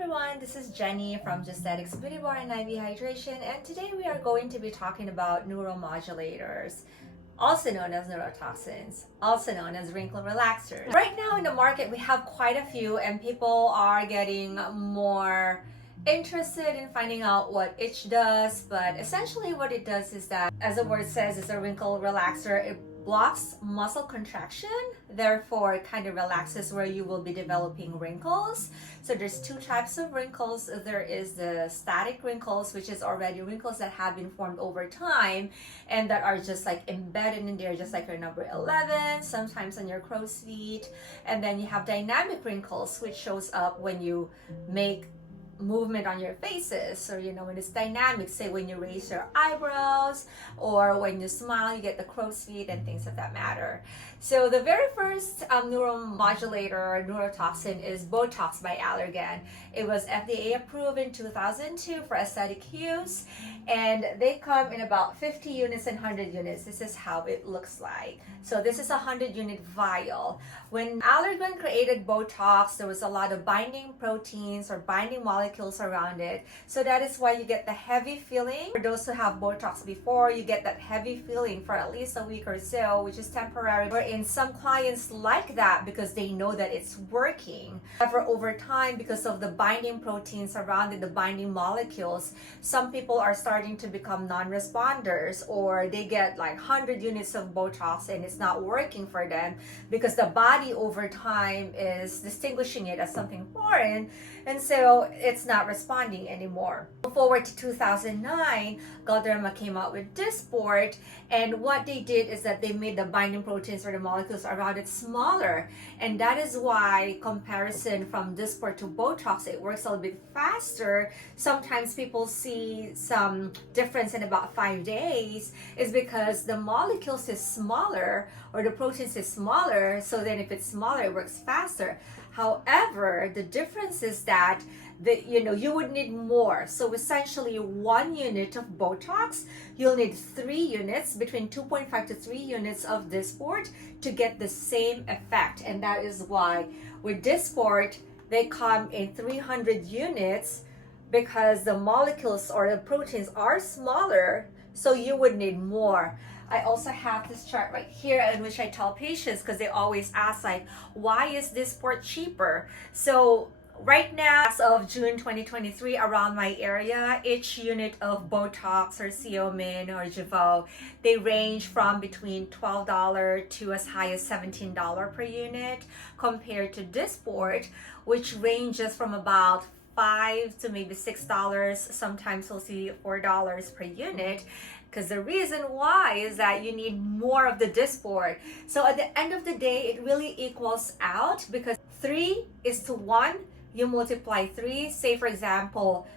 everyone, this is Jenny from Justetics Beauty Bar and IV Hydration, and today we are going to be talking about neuromodulators, also known as neurotoxins, also known as wrinkle relaxers. Right now in the market we have quite a few, and people are getting more interested in finding out what each does, but essentially what it does is that, as the word says, it's a wrinkle relaxer. It blocks muscle contraction, therefore it kind of relaxes where you will be developing wrinkles. So there's two types of wrinkles. There is the static wrinkles, which is already wrinkles that have been formed over time and that are just like embedded in there, just like your number 11, sometimes on your crow's feet. And then you have dynamic wrinkles, which shows up when you make movement on your faces, or when it's dynamic, say when you raise your eyebrows or when you smile, you get the crow's feet and things of that matter. So the very first neuromodulator neurotoxin is Botox by Allergan. It was FDA approved in 2002 for aesthetic use, and they come in about 50 units and 100 units. This is how it looks like. So this is a 100 unit vial. When Allergan created Botox, there was a lot of binding proteins or binding molecules around it. So that is why you get the heavy feeling. For those who have Botox before, you get that heavy feeling for at least a week or so, which is temporary. Wherein some clients like that because they know that it's working. However, over time, because of the binding proteins around it, the binding molecules, some people are starting to become non-responders, or they get like 100 units of Botox and it's not working for them because the body over time is distinguishing it as something foreign, and so it's not responding anymore. Forward to 2009, Galderma came out with Dysport, and what they did is that they made the binding proteins or the molecules around it smaller, and that is why comparison from Dysport to Botox, it works a little bit faster. Sometimes people see some difference in about 5 days is because the molecules is smaller or the proteins is smaller, so then if it's smaller it works faster. However, the difference is that you would need more. So essentially 1 unit of Botox, you'll need 3 units, between 2.5 to 3 units of Dysport to get the same effect. And that is why with Dysport, they come in 300 units because the molecules or the proteins are smaller, so you would need more. I also have this chart right here in which I tell patients, because they always ask like, why is Dysport cheaper? So right now, as of June 2023, around my area, each unit of Botox or Xeomin or Jeuveau, they range from between $12 to as high as $17 per unit, compared to Dysport, which ranges from about $5 to maybe $6. Sometimes we'll see $4 per unit. Because the reason why is that you need more of the Dysport. So at the end of the day, it really equals out, because 3 is to 1. You multiply 3, say for example,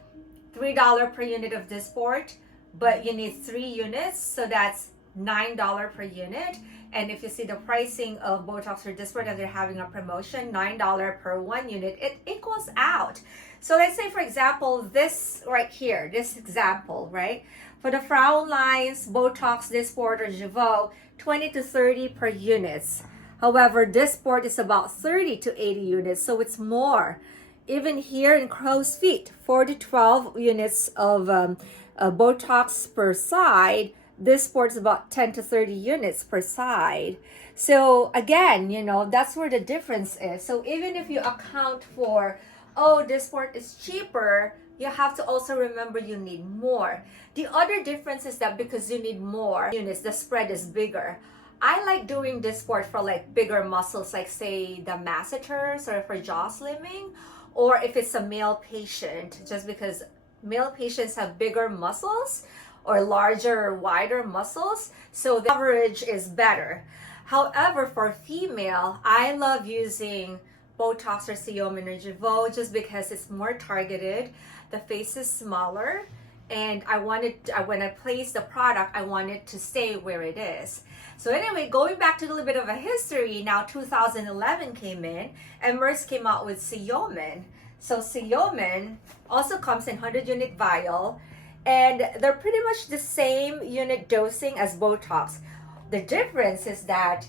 $3 per unit of Dysport, but you need 3 units, so that's $9 per unit. And if you see the pricing of Botox or Dysport, and they're having a promotion, $9 per 1 unit, it equals out. So let's say for example, this right here, this example, right? For the frown lines, Botox, Dysport, or Jeuveau, 20 to 30 per units. However, Dysport is about 30 to 80 units, so it's more. Even here in crow's feet, 4 to 12 units of Botox per side. Dysport is about 10 to 30 units per side. So again, that's where the difference is. So even if you account for, oh, Dysport is cheaper, you have to also remember you need more. The other difference is that because you need more units, the spread is bigger. I like doing Dysport for like bigger muscles, like say the masseters or for jaw slimming, or if it's a male patient, just because male patients have bigger muscles or larger, wider muscles, so the coverage is better. However, for female, I love using Botox or Xeomin or Jeuveau just because it's more targeted. The face is smaller, and when I place the product, I want it to stay where it is. So anyway, going back to a little bit of a history, now 2011 came in, and Merck came out with Xeomin. So Xeomin also comes in 100 unit vial, and they're pretty much the same unit dosing as Botox. The difference is that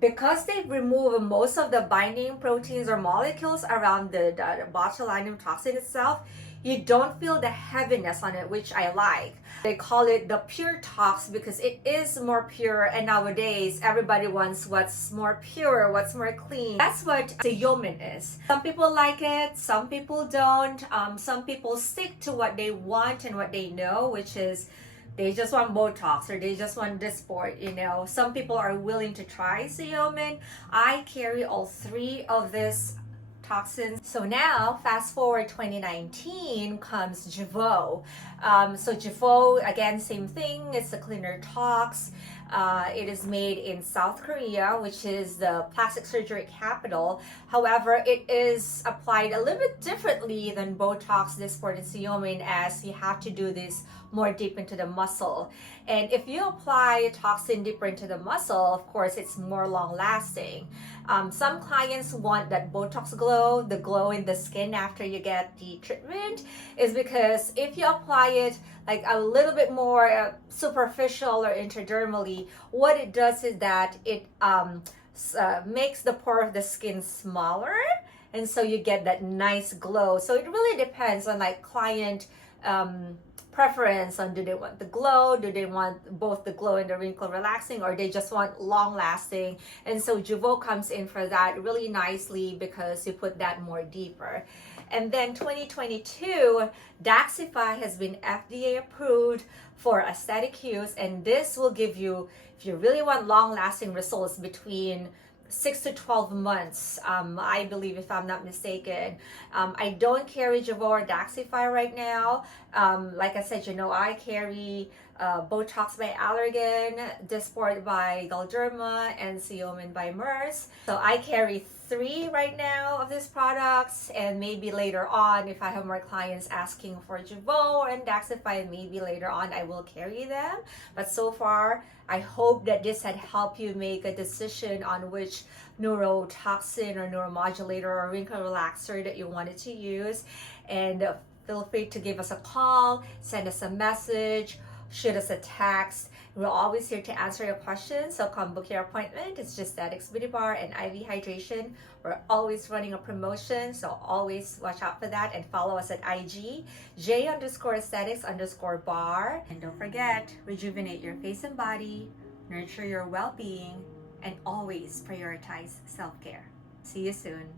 because they remove most of the binding proteins or molecules around the botulinum toxin itself, you don't feel the heaviness on it, which I like. They call it the pure tox because it is more pure, and nowadays everybody wants what's more pure, what's more clean. That's what Xeomin is. Some people like it, some people don't. Some people stick to what they want and what they know, which is they just want Botox or they just want Dysport, you know. Some people are willing to try Xeomin. I carry all three of this toxins. So now, fast forward 2019 comes Jeuveau. So Jeuveau, again, same thing. It's a cleaner tox. It is made in South Korea, which is the plastic surgery capital. However, it is applied a little bit differently than Botox, Dysport, and Xeomin, as you have to do this more deep into the muscle. And if you apply a toxin deeper into the muscle, of course, it's more long lasting. Some clients want that Botox glow, the glow in the skin after you get the treatment, is because if you apply it like a little bit more superficial or intradermally, what it does is that it makes the pore of the skin smaller, and so you get that nice glow. So it really depends on like client preference on, do they want the glow, do they want both the glow and the wrinkle relaxing, or they just want long lasting. And so Jeuveau comes in for that really nicely because you put that more deeper. And then 2022, Daxxify has been FDA approved for aesthetic use, and this will give you, if you really want long lasting results, between 6 to 12 months, I believe, if I'm not mistaken. I don't carry Jeuveau or Daxxify right now. Like I said, you know, I carry Botox by Allergan, Dysport by Galderma, and Xeomin by Merz. So I carry 3 right now of these products, and maybe later on, if I have more clients asking for Jeuveau and Daxxify, maybe later on I will carry them. But so far, I hope that this had helped you make a decision on which neurotoxin or neuromodulator or wrinkle relaxer that you wanted to use. And feel free to give us a call, send us a message, shoot us a text. We're always here to answer your questions, so come book your appointment. It's just Aesthetics Beauty Bar and IV Hydration. We're always running a promotion, so always watch out for that, and follow us at IG J_aesthetics_bar. And don't forget, rejuvenate your face and body, nurture your well-being, and always prioritize self-care. See you soon.